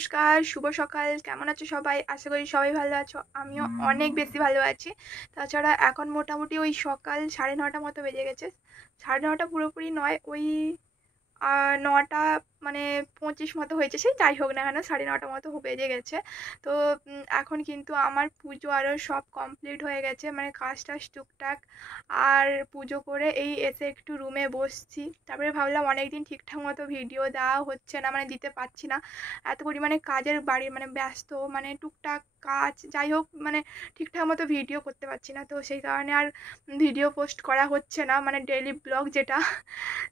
নমস্কার, শুভ সকাল। কেমন আছো সবাই? আশা করি সবাই ভালো আছো। আমিও অনেক বেশি ভালো আছি। তাছাড়া এখন মোটামুটি ওই সকাল 9:30 মতো বেজে গেছে। 9:30 পুরোপুরি নয়, ওই 9টা মানে 25 মতো হয়েছে। সেই যাই হোক না কেন 9:30 মতো বেজে গেছে। তো এখন কিন্তু আমার পুজো আরও সব কমপ্লিট হয়ে গেছে, মানে কাজ টাজ টুকটাক। আর পুজো করে এই এসে একটু রুমে বসছি। তারপরে ভাবলাম অনেকদিন ঠিকঠাক মতো ভিডিও দেওয়া হচ্ছে না, মানে দিতে পারছি না, এত পরিমাণে কাজের বাড়ির মানে ব্যস্ত, মানে টুকটাক কাজ, যাই হোক মানে ঠিকঠাক মতো ভিডিও করতে পারছি না। তো সেই কারণে আর ভিডিও পোস্ট করা হচ্ছে না, মানে ডেইলি ব্লগ যেটা।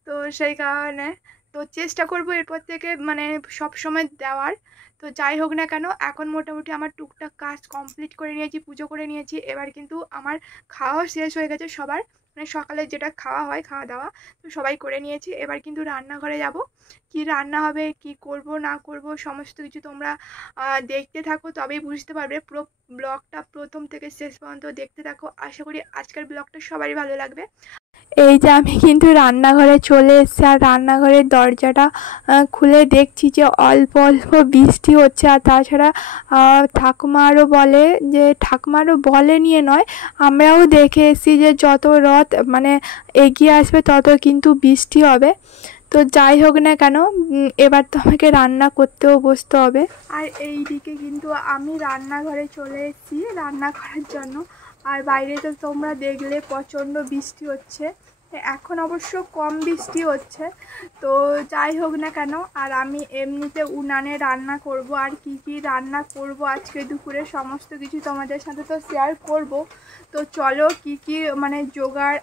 তো সেই কারণে তো চেষ্টা করব এরপর থেকে মানে সব সময় দেওয়ার। তো যাই হোক না কেন এখন মোটামুটি আমার টুকটাক কাজ কমপ্লিট করে নিয়েছি, পুজো করে নিয়েছি। এবার কিন্তু আমার খাওয়া শেষ হয়ে গেছে সবার, মানে সকালে যেটা খাওয়া হয় খাওয়া দাওয়া তো সবাই করে নিয়েছি। এবার কিন্তু রান্নাঘরে যাব। কি রান্না হবে, কি করব না করব সমস্ত কিছু তোমরা দেখতে থাকো, তবেই বুঝতে পারবে। পুরো ব্লগটা প্রথম থেকে শেষ পর্যন্ত দেখতে থাকো। আশা করি আজকের ব্লগটা সবারই ভালো লাগবে। এই যে আমি কিন্তু রান্নাঘরে চলে এসেছি, আর রান্নাঘরের দরজাটা খুলে দেখছি যে অল্প অল্প বৃষ্টি হচ্ছে। আর তাছাড়া ঠাকুমারও বলে নিয়ে নয়, আমরাও দেখে এসেছি যে যত রথ মানে এগিয়ে আসবে তত কিন্তু বৃষ্টি হবে। তো যাই হোক না কেন এবার তো আমাকে রান্না করতেও বসতে হবে। আর এই দিকে কিন্তু আমি রান্নাঘরে চলে এসেছি রান্না করার জন্য। আর বাইরে তো তোমরা দেখলে প্রচণ্ড বৃষ্টি হচ্ছে। এখন অবশ্য কম বৃষ্টি হচ্ছে। তো যাই হোক না কেন, আর আমি এমনিতে উনানে রান্না করব। আর কি কি রান্না করব আজকে দুপুরে সমস্ত কিছু তোমাদের সাথে তো শেয়ার করব। তো চলো কি কি মানে জোগাড়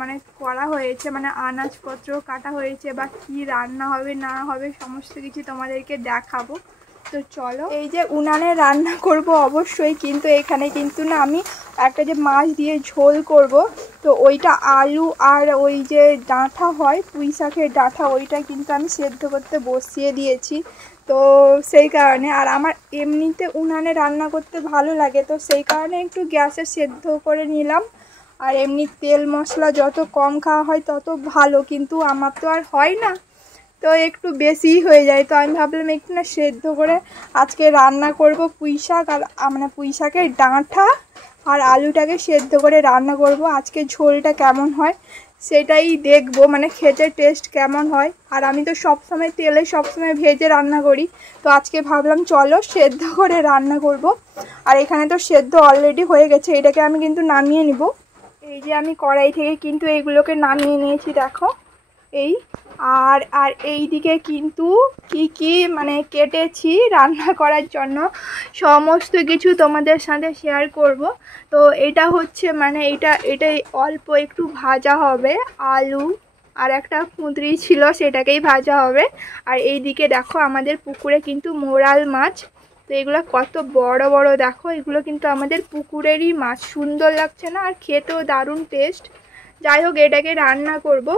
মানে করা হয়েছে, মানে আনাজপত্র কাটা হয়েছে, বা কি রান্না হবে না হবে সমস্ত কিছু তোমাদেরকে দেখাবো। তো চলো, এই যে উনানে রান্না করব অবশ্যই, কিন্তু এখানে কিন্তু না আমি একটা যে মাছ দিয়ে ঝোল করব, তো ওইটা আলু আর ওই যে ডাঁটা হয় পুঁই শাকের ডাঁটা, ওইটা কিন্তু আমি সেদ্ধ করতে বসিয়ে দিয়েছি। তো সেই কারণে, আর আমার এমনিতে উনানে রান্না করতে ভালো লাগে, তো সেই কারণে একটু গ্যাসে সেদ্ধ করে নিলাম। আর এমনি তেল মশলা যত কম খাওয়া হয় তত ভালো, কিন্তু আমার তো আর হয় না, তো একটু বেশিই হয়ে যায়। তো আমি ভাবলাম একটু না সেদ্ধ করে আজকে রান্না করব পুঁই শাক, আর মানে পুঁই শাকের ডাঁটা আর আলুটাকে সেদ্ধ করে রান্না করব। আজকে ঝোলটা কেমন হয় সেটাই দেখব, মানে খেতে টেস্ট কেমন হয়। আর আমি তো সবসময় তেলে সবসময় ভেজে রান্না করি, তো আজকে ভাবলাম চলো সেদ্ধ করে রান্না করব। আর এখানে তো সেদ্ধ অলরেডি হয়ে গেছে, এটাকে আমি কিন্তু নামিয়ে নিব। এই যে আমি কড়াই থেকে কিন্তু এইগুলোকে নামিয়ে নিয়েছি, দেখো এই। আর আর এই দিকে কিন্তু কি কি মানে কেটেছি রান্না করার জন্য সমস্ত কিছু তোমাদের সাথে শেয়ার করব। তো এটা হচ্ছে মানে এটাই অল্প একটু ভাজা হবে আলু, আর একটা কুঁদরি ছিল সেটাকেই ভাজা হবে। আর এই দিকে দেখো আমাদের পুকুরে কিন্তু মোরাল মাছ, তো এগুলো কত বড় বড় দেখো, এগুলো কিন্তু আমাদের পুকুরেরই মাছ। সুন্দর লাগছে না? আর খেতেও দারুণ টেস্ট। যাই হোক এটাকে রান্না করব।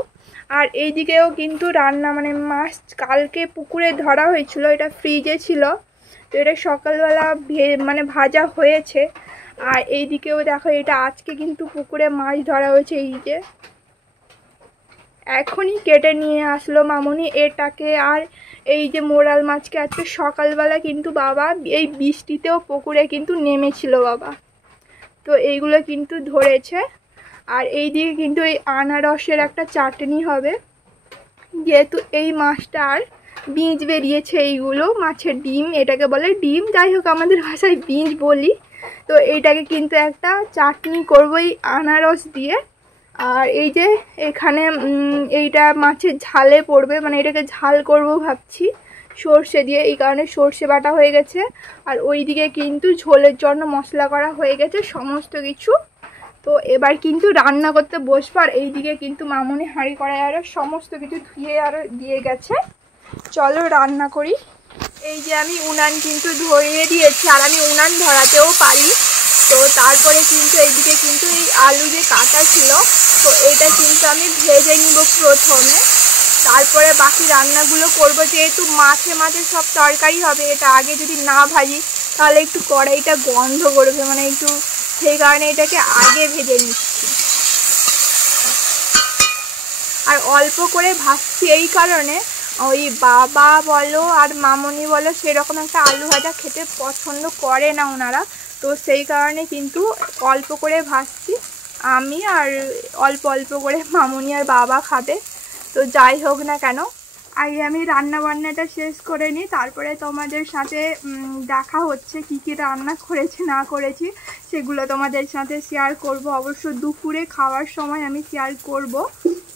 আর এই দিকেও কিন্তু রান্না মানে মাছ কালকে পুকুরে ধরা হয়েছিল, এটা ফ্রিজে ছিল, তো এটা সকালবেলা মানে ভাজা হয়েছে। আর এই দিকেও দেখো এটা আজকে কিন্তু পুকুরে মাছ ধরা হয়েছে, এই যে এখনই কেটে নিয়ে আসলো মামুনি এটাকে। আর এই যে মোরাল মাছকে আজকে সকালবেলা কিন্তু বাবা এই বৃষ্টিতেও পুকুরে কিন্তু নেমেছিল বাবা, তো এইগুলো কিন্তু ধরেছে। আর এই দিকে কিন্তু এই আনারসের একটা চাটনি হবে, যেহেতু এই মাছটার বীজ বেরিয়েছে, এইগুলো মাছের ডিম, এটাকে বলে ডিম, যাই হোক আমাদের ভাষায় বীজ বলি। তো এইটাকে কিন্তু একটা চাটনি করবো এই আনারস দিয়ে। আর এই যে এখানে এইটা মাছের ঝালে পড়বে, মানে এটাকে ঝাল করব ভাবছি সর্ষে দিয়ে, এই কারণে সর্ষে বাটা হয়ে গেছে। আর ওই দিকে কিন্তু ঝোলের জন্য মশলা করা হয়ে গেছে সমস্ত কিছু। তো এবার কিন্তু রান্না করতে বসবো। আর এইদিকে কিন্তু মামুনি হাঁড়ি কড়াই আরও সমস্ত কিছু ধুয়ে আরও দিয়ে গেছে। চলো রান্না করি। এই যে আমি উনান কিন্তু ধরিয়ে দিয়েছি, আর আমি উনান ধরাতেও পারি। তো তারপরে কিন্তু এইদিকে কিন্তু এই আলু যে কাটা ছিল, তো এটা কিন্তু আমি ভেজে নিব প্রথমে, তারপরে বাকি রান্নাগুলো করব। যেহেতু মাছে মাছে সব তরকারি হবে, এটা আগে যদি না ভাজি তাহলে একটু কড়াইটা গন্ধ করবে, মানে একটু, সেই কারণে এটাকে আগে ভেজে নিচ্ছি। আর অল্প করে ভাজছি এই কারণে, ওই বাবা বলো আর মামনি বলো সেরকম একটা আলু ভাজা খেতে পছন্দ করে না ওনারা, তো সেই কারণে কিন্তু অল্প করে ভাজছি আমি, আর অল্প অল্প করে মামনি আর বাবা খাবে। তো যাই হোক না কেন, আগে আমি রান্না বান্নাটা শেষ করে নিই, তারপরে তোমাদের সাথে দেখা হচ্ছে কি কি রান্না করেছি না করেছি সেগুলো তোমাদের সাথে শেয়ার করব। অবশ্য দুপুরে খাওয়ার সময় আমি শেয়ার করব।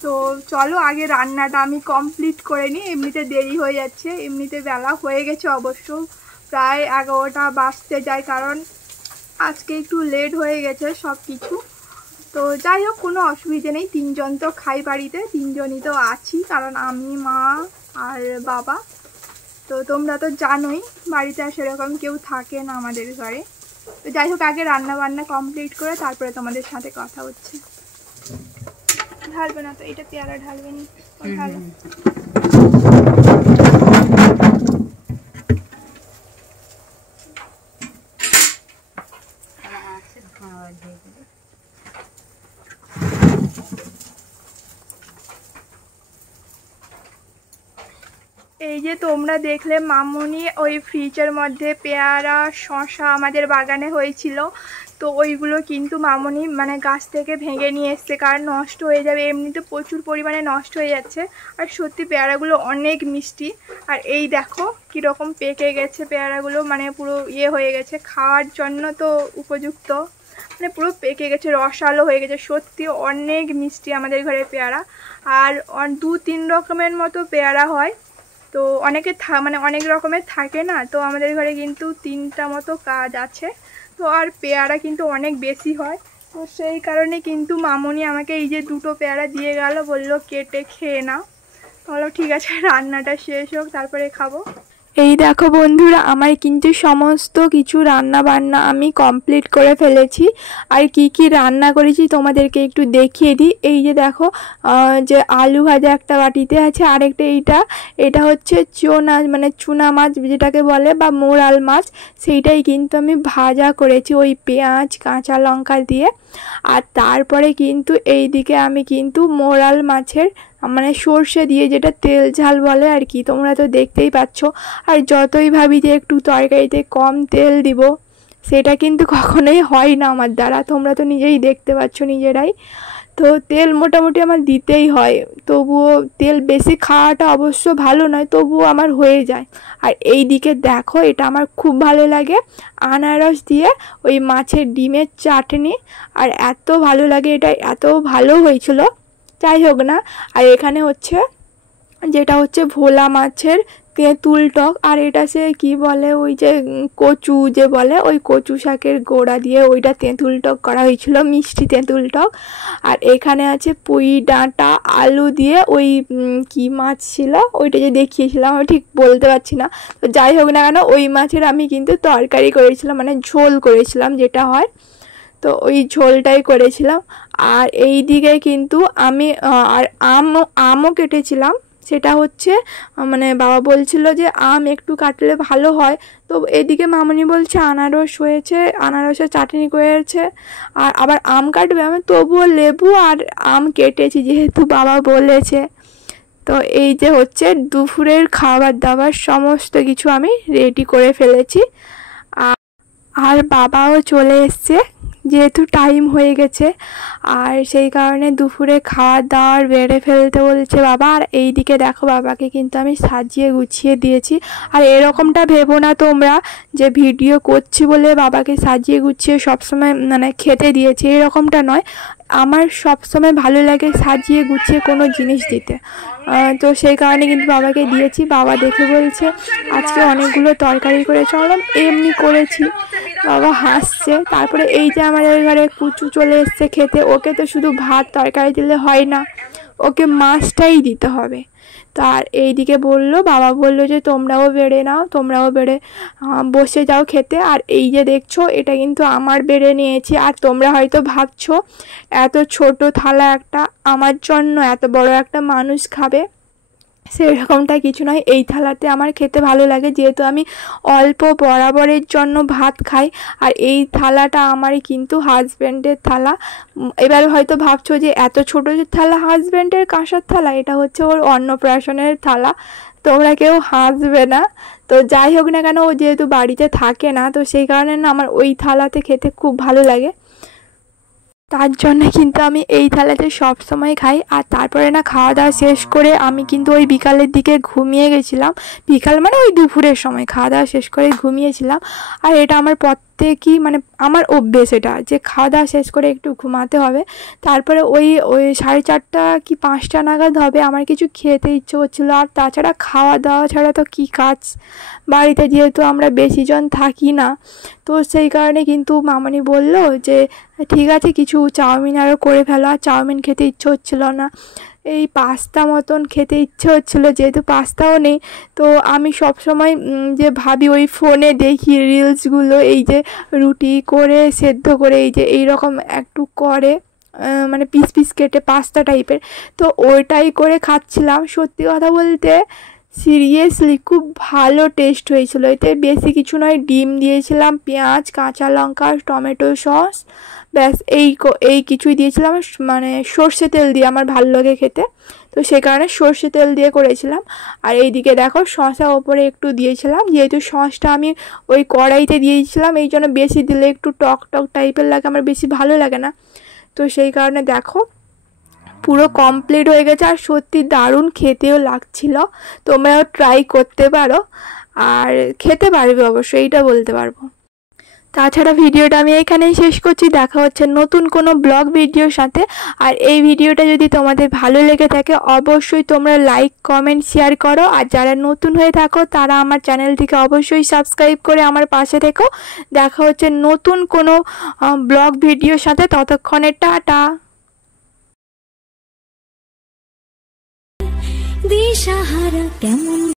তো চলো আগে রান্নাটা আমি কমপ্লিট করে নিই, এমনিতে দেরি হয়ে যাচ্ছে, এমনিতে বেলা হয়ে গেছে অবশ্য, প্রায় 11টা বাজতে যায়, কারণ আজকে একটু লেট হয়ে গেছে সব কিছু। তো যাই হোক, কোনো অসুবিধে নেই, 3জন তো খাই বাড়িতে, 3জনই তো আছি, কারণ আমি, মা আর বাবা। তো তোমরা তো জানোই বাড়িতে আর সেরকম কেউ থাকে না আমাদের ঘরে। তো যাই হোক, আগে রান্না বান্না কমপ্লিট করে তারপরে তোমাদের সাথে কথা হচ্ছে। ঢালবে না তো, এটা পেয়ারা ঢালবে নি, ঢালো। এই যে তোমরা দেখলে মামনি ওই ফ্রিজের মধ্যে পেয়ারা শসা আমাদের বাগানে হয়েছিল, তো ওইগুলো কিন্তু মামনি মানে গাছ থেকে ভেঙে নিয়ে এসছে, কারণ নষ্ট হয়ে যাবে, এমনিতে প্রচুর পরিমাণে নষ্ট হয়ে যাচ্ছে। আর সত্যি পেয়ারাগুলো অনেক মিষ্টি, আর এই দেখো কীরকম পেকে গেছে পেয়ারাগুলো, মানে পুরো ইয়ে হয়ে গেছে, খাওয়ার জন্য তো উপযুক্ত, মানে পুরো পেকে গেছে, রসালো হয়ে গেছে, সত্যি অনেক মিষ্টি আমাদের ঘরে পেয়ারা। আর 2-3 রকমের মতো পেয়ারা হয়, তো অনেকে মানে অনেক রকমের থাকে না, তো আমাদের ঘরে কিন্তু 3টা মতো কাজ আছে, তো আর পেয়ারা কিন্তু অনেক বেশি হয়, তো সেই কারণে কিন্তু মামনি আমাকে এই যে 2টো পেয়ারা দিয়ে গেল, বললো কেটে খেয়ে নাও। বলো ঠিক আছে, রান্নাটা শেষ হোক তারপরে খাবো। এই দেখো বন্ধুরা, আমার কিন্তু সমস্ত কিছু রান্না বান্না আমি কমপ্লিট করে ফেলেছি। আর কি কি রান্না করেছি তোমাদেরকে একটু দেখিয়ে দিই। এই যে দেখো, যে আলু ভাজা একটা বাটিতে আছে, আরেকটা এটা হচ্ছে চুনা মাছ যেটাকে বলে, বা মোরাল মাছ, সেইটাই কিন্তু আমি ভাজা করেছি ওই পেঁয়াজ কাঁচা লঙ্কা দিয়ে। আর তারপরে কিন্তু এই দিকে আমি কিন্তু মোরাল মাছের মানে সর্ষে দিয়ে, যেটা তেল ঝাল বলে আর কি, তোমরা তো দেখতেই পাচ্ছ। আর যতই ভাবি যে একটু তরকারিতে কম তেল দিব, সেটা কিন্তু কখনোই হয় না আমার দ্বারা, তোমরা তো নিজেই দেখতে পাচ্ছ নিজেরাই। তো তেল মোটামুটি আমার দিতেই হয়, তবুও তেল বেশি খাওয়াটা অবশ্য ভালো নয়, তবুও আমার হয়ে যায়। আর এই দিকে দেখো, এটা আমার খুব ভালো লাগে, আনারস দিয়ে ওই মাছের ডিমের চাটনি, আর এত ভালো লাগে, এটা এত ভালো হয়েছিল। যাই হোক না, আর এখানে হচ্ছে যেটা হচ্ছে ভোলা মাছের তেঁতুল টক, আর এটা সে কি বলে, ওই যে কচু যে বলে, ওই কচু শাকের গোড়া দিয়ে ওইটা তেঁতুল টক করা হয়েছিল, মিষ্টি তেঁতুল টক। আর এখানে আছে পুঁই ডাঁটা আলু দিয়ে ওই কি মাছ ছিল ওইটা যে দেখিয়েছিলাম, আমি ঠিক বলতে পারছি না, তো যাই হোক না কেন, ওই মাছের আমি কিন্তু তরকারি করেছিলাম, মানে ঝোল করেছিলাম যেটা হয়, তো ওই ঝোলটাই করেছিলাম। আর এই দিকে কিন্তু আমি আর আমও কেটেছিলাম, সেটা হচ্ছে মানে বাবা বলছিল যে আম একটু কাটলে ভালো হয়, তো এদিকে মামনি বলছে আনারস হয়েছে, আনারসের চাটনি করেছে, আর আবার আম কাটবে, আমি তবুও লেবু আর আম কেটেছি যেহেতু বাবা বলেছে। তো এই যে হচ্ছে দুপুরের খাবার দাবার সমস্ত কিছু আমি রেডি করে ফেলেছি, আর বাবাও চলে এসছে যেহেতু টাইম হয়ে গেছে, আর সেই কারণে দুপুরে খাওয়ার দাওয়ার বেড়ে ফেলতে বলছে বাবা। আর এই দিকে দেখো, বাবাকে কিন্তু আমি সাজিয়ে গুছিয়ে দিয়েছি। আর এরকমটা ভেবো না তোমরা যে ভিডিও করছি বলে বাবাকে সাজিয়ে গুছিয়ে সবসময় মানে খেতে দিয়েছি, এরকমটা নয়। আমার সবসময় ভালো লাগে সাজিয়ে গুছিয়ে কোনো জিনিস দিতে, তো সেই কারণে কিন্তু বাবাকে দিয়েছি। বাবা দেখে বলছে আজকে অনেকগুলো তরকারি করেছে, এমনি করেছি, বাবা হাসছে। তারপরে এই যে আমাদের ঘরে কুচু চলে এসছে খেতে, ওকে তো শুধু ভাত তরকারি দিলে হয় না, ওকে মাছটাই দিতে হবে। তো আর এইদিকে বাবা বললো যে তোমরাও বেড়ে নাও, তোমরাও বেড়ে বসে যাও খেতে। আর এই যে দেখছো, এটা কিন্তু আমার বেড়ে নিয়েছি। আর তোমরা হয়তো ভাবছো এত ছোট থালা একটা আমার জন্য, এত বড় একটা মানুষ খাবে, সেরকমটা কিছু নয়, এই থালাতে আমার খেতে ভালো লাগে, যেহেতু আমি অল্প বরাবরের জন্য ভাত খাই। আর এই থালাটা আমারই কিন্তু হাজব্যান্ডের থালা। এবার হয়তো ভাবছো যে এত ছোটো যে থালা হাজব্যান্ডের কাঁসার থালা, এটা হচ্ছে ওর অন্নপ্রাশনের থালা, তোমরা কেউ হাসবে না। তো যাই হোক না কেন, ও যেহেতু বাড়িতে থাকে না, তো সেই কারণে না আমার ওই থালাতে খেতে খুব ভালো লাগে, তার জন্য কিন্তু আমি এই থালাতে সব সময় খাই। আর তারপরে না খাওয়া দাওয়া শেষ করে আমি কিন্তু ওই বিকালের দিকে ঘুমিয়ে গেছিলাম। বিকাল মানে ওই দুপুরের সময় খাওয়া দাওয়া শেষ করে ঘুমিয়েছিলাম। আর এটা আমার প্রত্যেকই মানে আমার অভ্যেস এটা, যে খাওয়া দাওয়া শেষ করে একটু ঘুমাতে হবে। তারপরে ওই 4:30 কি 5টা নাগাদ হবে, আমার কিছু খেতে ইচ্ছে করছিলো। আর তাছাড়া খাওয়া দাওয়া ছাড়া তো কী কাজ বাড়িতে, যেহেতু আমরা বেশিজন থাকি না, তো সেই কারণে কিন্তু মামনি বলল যে ঠিক আছে কিছু চাউমিন আরও করে ফেলো। আর চাউমিন খেতে ইচ্ছে হচ্ছিলো না, এই পাস্তা মতন খেতে ইচ্ছে হচ্ছিলো, যেহেতু পাস্তাও নেই। তো আমি সব সময় যে ভাবি ওই ফোনে দেখি রিলসগুলো, এই যে রুটি করে সেদ্ধ করে এই যে এইরকম একটু করে মানে পিস পিস কেটে পাস্তা টাইপের, তো ওইটাই করে খাচ্ছিলাম। সত্যি কথা বলতে সিরিয়াসলি খুব ভালো টেস্ট হয়েছিল। এতে বেশি কিছু নয়, ডিম দিয়েছিলাম, পেঁয়াজ, কাঁচা লঙ্কা, টমেটো সস, ব্যাস এই কিছুই দিয়েছিলাম। মানে সর্ষে তেল দিয়ে আমার ভালো লাগে খেতে, তো সেই কারণে সর্ষে তেল দিয়ে করেছিলাম। আর এইদিকে দেখো শসা ওপরে একটু দিয়েছিলাম, যেহেতু সসটা আমি ওই কড়াইতে দিয়েছিলাম, এই জন্য বেশি দিলে একটু টক টক টাইপের লাগে, আমার বেশি ভালো লাগে না। তো সেই কারণে দেখো পুরো কমপ্লিট হয়ে গেছে, আর সত্যি দারুণ খেতেও লাগছিল। তোমরাও ট্রাই করতে পারো, আর খেতে পারবে অবশ্যই, এইটা বলতে পারবো। তাছাড়া ভিডিওটা আমি এখানেই শেষ করছি, দেখা হচ্ছে নতুন কোনো ব্লগ ভিডিওর সাথে। আর এই ভিডিওটা যদি তোমাদের ভালো লেগে থাকে অবশ্যই তোমরা লাইক, কমেন্ট, শেয়ার করো। আর যারা নতুন হয়ে থাকো তারা আমার চ্যানেলটিকে অবশ্যই সাবস্ক্রাইব করে আমার পাশে থেকো। দেখা হচ্ছে নতুন কোনো ব্লগ ভিডিওর সাথে, ততক্ষণে টাটা। দিশাহারা কেমন